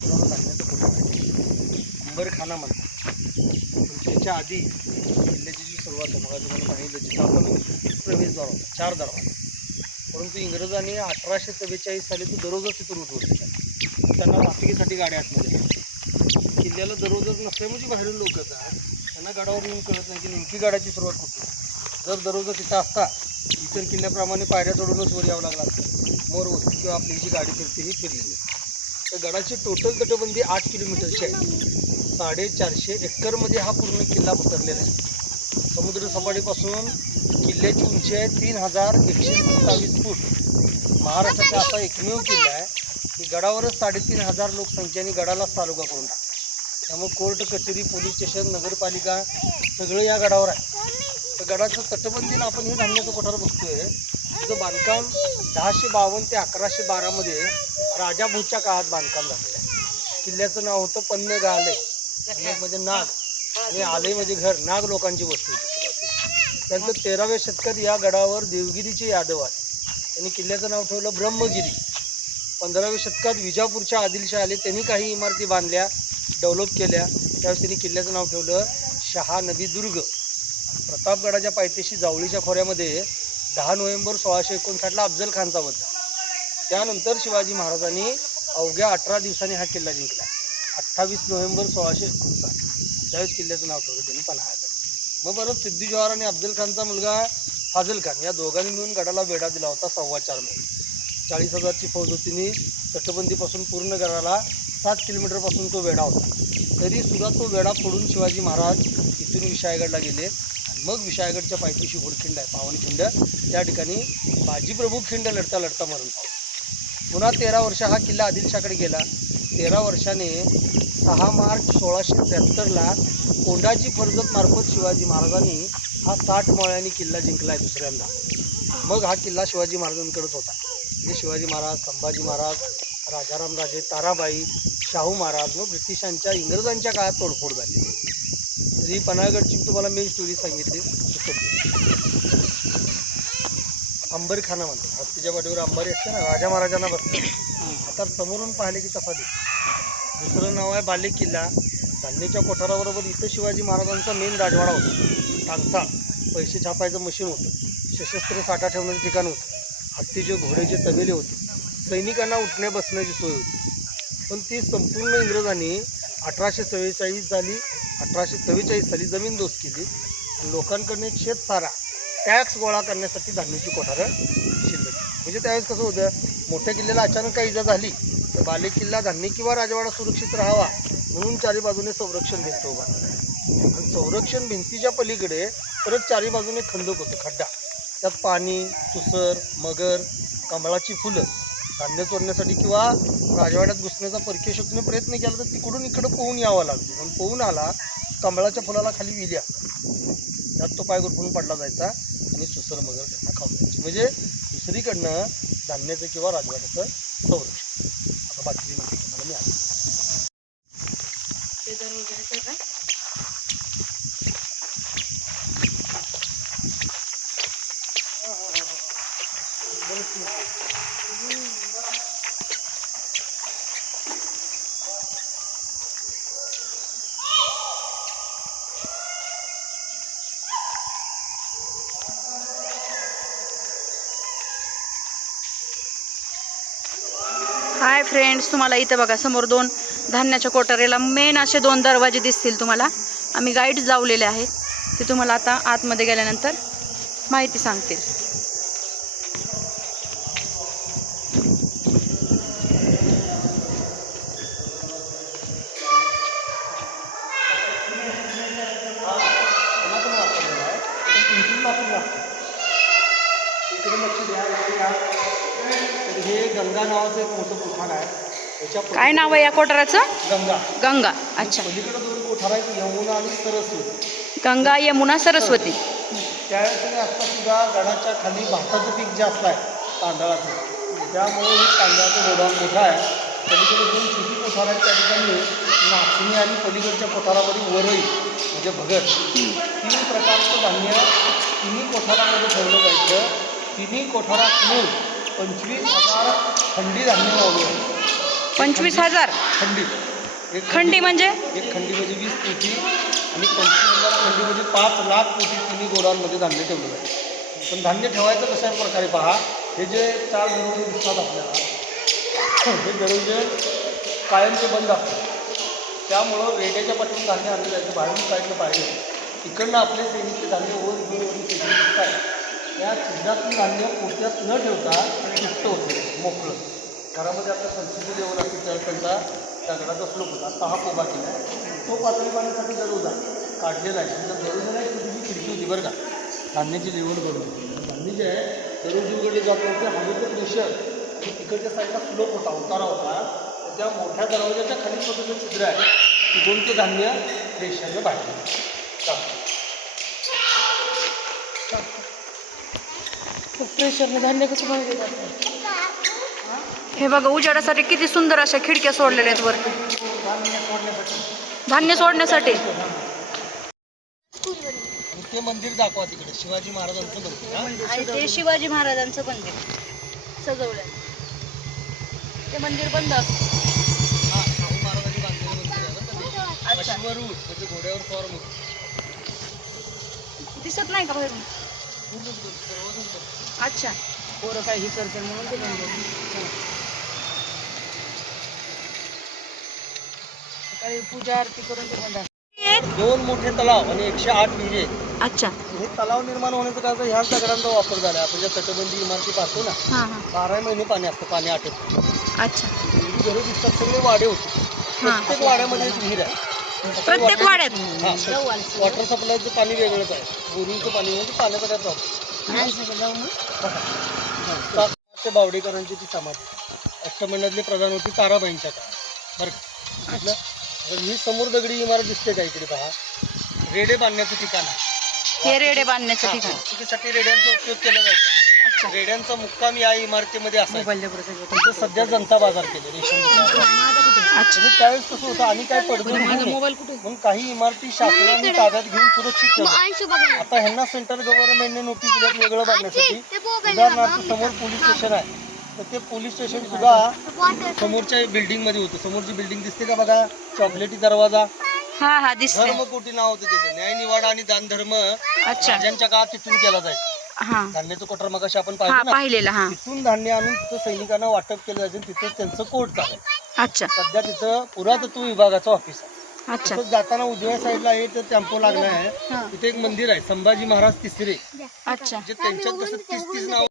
पुराणा धान्याचं कोठा आहे, अंबरखाना म्हणतात. पण त्याच्या आधी किल्ल्याची जी सुरुवात आहे, मग तुम्हाला सांगितलं जिथं आपण प्रवेशद्वार होता 4 दरवाजे. परंतु इंग्रजांनी 1844 साली तो दररोजच तिथं रूट होता. त्यांना वाहतुकीसाठी गाड्या आतमध्ये आहेत. किल्ल्याला दररोजच नसल्यामुळे बाहेरून लोक येतात, त्यांना गडावर येऊन कळत नाही की नेमकी गाड्याची सुरुवात कुठे. जर दररोज तिथं असता इतर किल्ल्याप्रमाणे पायऱ्या चढूनच वर यावं लागला असतं, मोर होती किंवा आपली जी गाडी फिरते ही फिरलेली. तर गडाची टोटल तटबंदी 8 किलोमीटरची आहे. 450 एकरमध्ये हा पूर्ण किल्ला पसरलेला आहे. समुद्र सपाटीपासून किल्ल्याची उंची आहे 3127 फूट. महाराष्ट्राचा असा एकमेव किल्ला आहे की गडावरच 3500 लोकसंख्येने गडालाच तालुका करून टाकला. त्यामुळे कोर्ट कचेरी, पोलीस स्टेशन, नगरपालिका सगळं या गडावर आहे. तर गडाचं तटबंदीनं आपण हे धान्याचं कोठार बघतोय. तिचं बांधकाम 1052 ते 1112 राजा भोजच्या काळात बांधकाम झालेलं आहे. किल्ल्याचं नाव होतं पन्नगालय. म्हणजे नाग आणि आलय म्हणजे घर, नाग लोकांची वस्ती होती. त्यांचं 13व्या शतकात या गडावर देवगिरीचे यादव आले. त्यांनी किल्ल्याचं नाव ठेवलं ब्रह्मगिरी. 15व्या शतकात विजापूरच्या आदिलशाह आले, त्यांनी काही इमारती बांधल्या, डेव्हलप केल्या. त्यावेळेस त्यांनी किल्ल्याचं नाव ठेवलं शहानबी दुर्ग. प्रतापगडाच्या पायथ्याशी जावळीच्या खोऱ्यामध्ये 10 नोव्हेंबर 1659 अफजल खानचा वध झाला. त्यानंतर शिवाजी महाराजांनी अवघ्या 18 दिवसांनी हा किल्ला जिंकला. 28 नोव्हेंबर 1659 त्यावेळेस किल्ल्याचं नाव ठेवलं त्यांनी पन्हाळगड. मग परत सिद्धी जोहर आणि अफजल खानचा मुलगा फाजल खान या दोघांनी मिळून गडाला वेढा दिला होता 4.25 महिने. 40,000ची फौज होती. तटबंदीपासून पूर्ण गडाला 7 किलोमीटरपासून तो वेढा होता. तरी सुद्धा तो वेढा फोडून शिवाजी महाराज इथून विशाळगडला गेले आणि मग विशाळगडच्या पायथ्याशी घोडखिंड आहे, पावनखिंड. त्या ठिकाणी बाजीप्रभू खिंड लढता लढता मरण पावला. पुन्हा 13 वर्ष हा किल्ला आदिलशाहकडे गेला. 13 वर्षाने 6 मार्च 1673ला कोंडाजी फर्जत मार्फत शिवाजी महाराजांनी हा 60 माळ्यांनी किल्ला जिंकला आहे दुसऱ्यांदा. मग हा किल्ला शिवाजी महाराजांकडेच होता. म्हणजे शिवाजी महाराज, संभाजी महाराज, राजाराम राजे, ताराबाई, शाहू महाराज व ब्रिटिशांच्या इंग्रजांच्या काळात तोडफोड झाली. तर ही पन्हाळगडची तुम्हाला मेन स्टोरी सांगितली. अंबरखाना म्हणतात. हत्तीच्या पाठीवर अंबारी असते ना, राजा महाराजांना बसतात. आता समोरून पाहिले की तसा दिसतो. दुसरं नाव आहे बाले किल्ला. धान्याच्या कोठाराबरोबर इथं शिवाजी महाराजांचा मेन राजवाडा होता. टांगसा पैसे छापायचं मशीन होतं. सशस्त्र साठा ठेवण्याचं ठिकाण होतं. हत्तीचे घोड्याचे तबेले होते. सैनिकांना उठण्या बसण्याची सोय होती. पण ती संपूर्ण इंग्रजांनी 1844 साली जमीनदोस्त केली आणि लोकांकडून शेतसारा टॅक्स गोळा करण्यासाठी धान्याची कोठारं शिल्लक. म्हणजे त्यावेळेस कसं होतं, मोठ्या किल्ल्याला अचानक काही इजा झाली तर बाले किल्ला, धान्य किंवा राजवाडा सुरक्षित राहावा म्हणून चारी बाजूने संरक्षण भिंत उभा आणि संरक्षण भिंतीच्या पलीकडे परत चारी बाजूने खंदक होतं, खड्डा. त्यात पाणी, तुसर, मगर, कमळाची फुलं. धान्य चोरण्यासाठी किंवा राजवाड्यात घुसण्याचा परकीय शक्तीने प्रयत्न केला तर तिकडून इकडं पोहून यावं लागतं. पण पोहून आला कमळाच्या फुलाला खाली विली असतात, त्यात तो पाय गुरफून पडला जायचा आणि सुसर मगर त्यांना खाऊन जायची. म्हणजे दुसरीकडनं धान्याचं किंवा राजवाड्याचं संरक्षण. आता बाकीची माहिती तुम्हाला मिळाली. हाय फ्रेंड्स, तुम्हाला इथं बघा समोर 2 धान्याच्या कोठारेला मेन असे 2 दरवाजे दिसतील तुम्हाला. आम्ही गाईड्स लावलेले आहेत, ते तुम्हाला आता आतमध्ये गेल्यानंतर माहिती सांगतील. इकडे लक्ष द्या. हे गंगा नावाचं एक मोठं कोठार आहे. त्याच्या काय नाव आहे या कोठाराचं? गंगा. गंगा. अच्छा. पलीकडे 2 कोठार आहेत, यमुना आणि सरस्वती. गंगा, यमुना, सरस्वती. त्यावेळेस आता सुद्धा गडाच्या खाली भाताचं पीक जास्त आहे, तांदळाचं. त्यामुळे हे तांदळाचं गोडाऊन मोठं आहे. पलीकडे 2 छोटी कोठार आहेत, त्या ठिकाणी नाचणी आणि पलीकडच्या कोठारामध्ये वरई म्हणजे भगत. 3 प्रकारचं धान्य तिन्ही कोठारामध्ये ठेवलं जायचं. तिन्ही कोठारात मिळून 25,000 खंडी धान्य लावलं आहे. 25,000 खंडी खंडी म्हणजे एक खंडी म्हणजे 20 पोती आणि 25,000 खंडी म्हणजे 5 लाख पोती तिन्ही गोडाऊनमध्ये धान्य ठेवलं जाईल. पण धान्य ठेवायचं कशा प्रकारे पहा, हे जे 4 दरवाजे दिसतात आपल्याला, हे दरवाजे कायमचे बंद असतात. त्यामुळं रेड्याच्या पाठवून धान्य आणलं जायचं, बाहेरून साईडनं पाहिजे. इकडनं आपले सैनिक धान्य वर घेऊन दिसतात. या छिद्रातून धान्य पोत्यात न ठेवता शिफ्ट होतं मोकळं. घरामध्ये आपल्या संस्कृती लेवल असते त्यांचा दगडाचा स्लोप होता. आता हा पोबा केला तो पातळी पाण्यासाठी दरवाजा काढलेला आहे. तर दरवाजाला एक छोटीशी खिडकी होती बरं का, धान्याची लेवल करून. धान्य जे आहे दररोज उघडले जात नव्हते. हवेचं प्रेशर आणि तिकडच्या साईडला स्लोप होता, उतारा होता. तर त्या मोठ्या दरवाजाच्या खाली छोटंसं छिद्र आहे, तिथून ते धान्य प्रेशरनं बाहेर प्रेशरनं धान्य कसं बाहेर येतात. हे बघा उजेडासाठी किती सुंदर अशा खिडक्या सोडलेल्या आहेत वरती धान्य सोडण्यासाठी. ते मंदिर दाखवा तिकडे, शिवाजी महाराजांचं मंदिर. आणि ते शिवाजी महाराजांचं मंदिर सजवलं. ते मंदिर बंद असतं. शाहू महाराजांनी बांधलेलं मंदिर आहे. अश्वरूढ म्हणजे घोड्यावर स्वार मूर्ती दिसत नाही का बाहेरून. अच्छा पोरं काय ही करते म्हणून ते मंदिर. सकाळी पूजा आरती करून ते बंद असतं. 2 मोठे तलाव आणि 108 विहिरी आहेत. अच्छा हे तलाव निर्माण होण्याचं कारण ह्याच दगडांचा वापर झाला. आपण ज्या तटबंदी इमारती पाहतो ना, हां हां 12 महिने पाणी असतं, पाणी आटत. अच्छा घरं दिसतात सगळे वाडे होते. प्रत्येक वाड्यामध्ये एक विहीर आहे. प्रत्येक वाड्यात. वॉटर सप्लायचं पाणी वेगळंच आहे. बोरिंगचं पाणी म्हणजे पाण्याचा काय प्रॉब्लेम. ते बावडेकरांची ती समाधी अष्टमंडळातले प्रधान होती ताराबाईंच्या काळात बरं का. तर ही समोर दगडी इमारत दिसते का इकडे पहा, रेडे बांधण्याचं ठिकाण आहे. हे रेडे बांधण्याचं ठिकाण. त्यासाठी रेड्यांचा उपयोग केला जायचा. रेड्यांचा मुक्काम या इमारतीमध्ये असायचा. तिथं सध्या जनता बाजार केले रेशन दुकान. आणि त्यावेळेस कसं होतं आणि काय पडतो म्हणून काही इमारती शासनाने ताब्यात घेऊन सुरक्षित ठेवल्या. आता ह्यांना सेंट्रल गव्हर्नमेंटने नोटीस दिल्यात वेगळं बांधण्यासाठी. उदाहरणार्थ समोर पोलीस स्टेशन आहे, तर ते पोलीस स्टेशन सुद्धा समोरच्या बिल्डिंग मध्ये होतं. समोरची बिल्डिंग दिसते का बघा, चॉकलेटी दरवाजा. हा हा दिसते. धर्मपोटी नाव होतं त्याचं. न्याय निवाडा आणि दानधर्म अच्छा राजांच्या काळात तिथून केला जायचा. हा धान्याचं कोठार मगाशी आपण हा पाहिलं ना, पाहिलेला. हा तिथून धान्य आणून तिथं सैनिकांना वाटप केलं जायचं. तिथं त्यांचं कोर्ट चालायचं. अच्छा सध्या तिथं पुरातत्व विभागाचं ऑफिस आहे. अच्छा तिथं जाताना उजव्या साईडला आहे तर टेम्पो लागला आहे. तिथे एक मंदिर आहे संभाजी महाराज तिसरे, अच्छा जे त्यांच्यात कसं 30 नाव